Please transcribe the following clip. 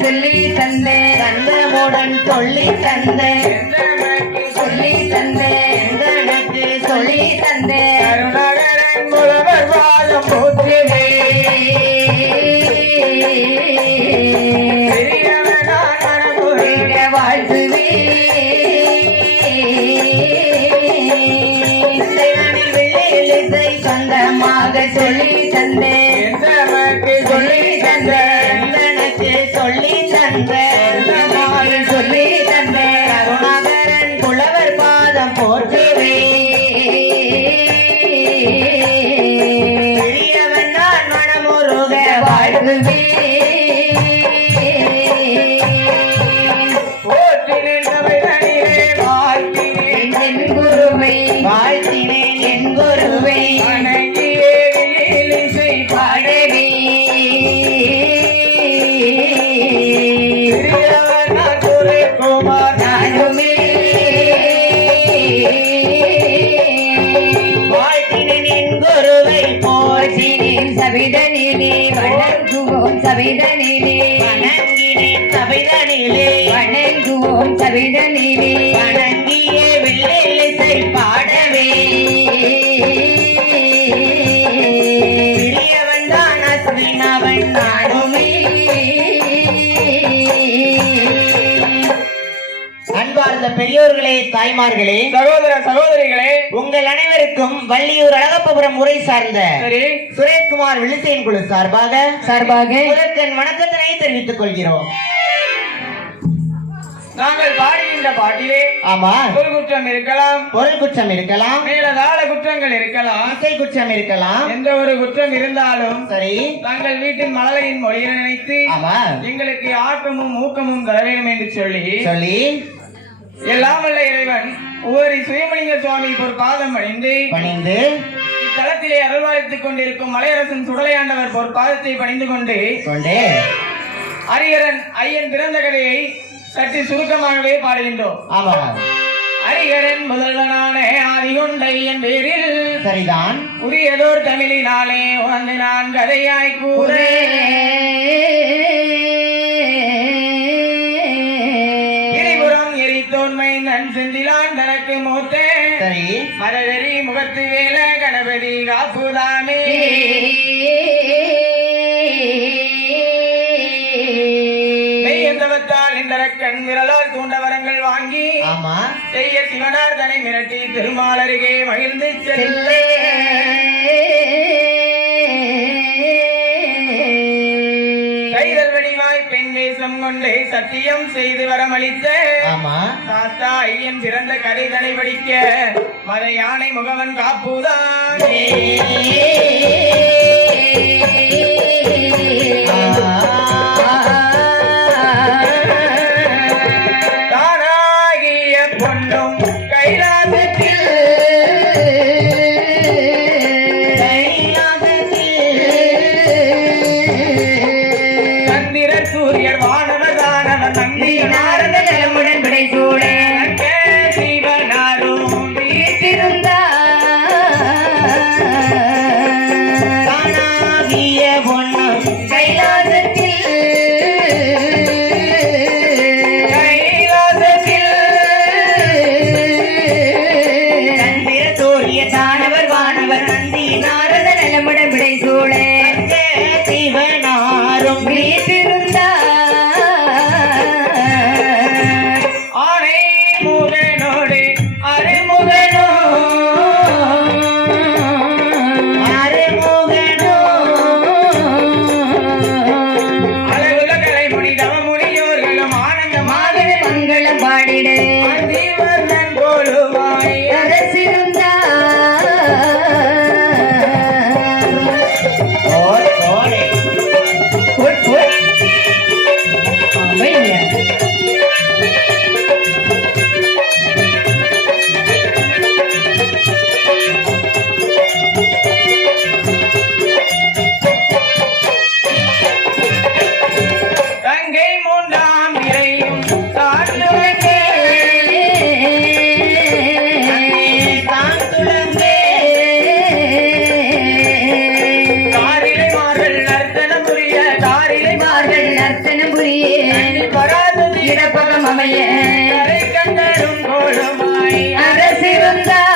சொல்லி தந்தே தந்தமுடன் சொல்லி தந்தே சொல்லி தந்தே எனக்கு சொல்லி தந்தே கருணாகரன் புலவர் பாதம் போற்றுவே வாழ்த்துவே வெள்ளை சொந்தமாக சொல்லி தந்தே சொல்லி தந்தே சொல்லி தந்தே சொல்லி தந்தே கருணாகரன் புலவர் பாதம் போற்றுவே பெரியவன் நான் மனமுருக வாழ்த்துவே வாழ்த்தினேன் என் குருவை பாடவே குமார் நானுமே வாழ்த்தினேன் என் குருவை போற்றினேன் சவிதனிலே வணங்குவோம் சவிதனிலே வணங்கினேன் சவிதனிலே வணங்குவோம் சவிதனிலே வணங்கிய வெள்ளை பாடவே பெரியவன் தான் அஸ்வினவன் நானுமே. அன்பார்ந்த பெரியோர்களே, தாய்மார்களே, சகோதர சகோதரிகளே, உங்கள் அனைவருக்கும் வள்ளியூர் அழகப்பபுரம் முறை சார்ந்த சரி சுரேஷ்குமார் வில்லிசேன் குழு சார்பாக முதற்கண் வணக்கத்தினை தெரிவித்துக் கொள்கிறோம். நாங்கள் பாடுகின்ற பாட்டிலே ஆமா, ஒரு குற்றம் இருக்கலாம், பொருள் குற்றம் இருக்கலாம், மேலதாள குற்றங்கள் இருக்கலாம், இசை குற்றம் இருக்கலாம். எந்த ஒரு குற்றம் இருந்தாலும் சரி, நாங்கள் வீட்டின் மழலையின் மொழியை நினைத்து ஆமா, எங்களுக்கு ஆக்கமும் ஊக்கமும் தர வேண்டும் என்று சொல்லி சொல்லி எல்லாம் வல்ல இறைவன் ஒவ்வொரு சுயமலிங்க சுவாமி ஒரு பாதம் பணிந்து இத்தலத்திலே அருள்வாழ்த்துக் கொண்டிருக்கும் மலையரசன் சுடலையாண்டவர் ஒரு பாதத்தை பணிந்து கொண்டு ஹரிஹரன் ஐயன் பிறந்த கதையை சற்று சுருக்கமாகவே பாடுகின்றோம். ஆமா, ஹரிஹரன் முதல்வனான ஆதிகொண்டை என் பேரில் சரிதான் உரியதோர் தமிழினாலே வந்து நான் கதையாய் கூறே எரிபுறம் எரித்தோன்மை நன் செந்திலான் தனக்கு மூத்தே சரி மரகரி முகத்து வேல கணபதி காப்புதாமே கண் விரலால் தூண்ட வரங்கள் வாங்கி ஆமா செய்ய சிவனார் தனை மிரட்டி திருமால் அருகே மகிழ்ந்து செல்லே கைதல் வடிவாய் பெண் வேஷம் கொண்டே சத்தியம் செய்து வரமளித்த ஆமா தாத்தா ஐயன் பிறந்த கதை தனை படிக்க மத யானை முகவன் காப்புதான் யோகம் அமைய கரை கண்டரும் கோளுமாய் அரசிருந்தால்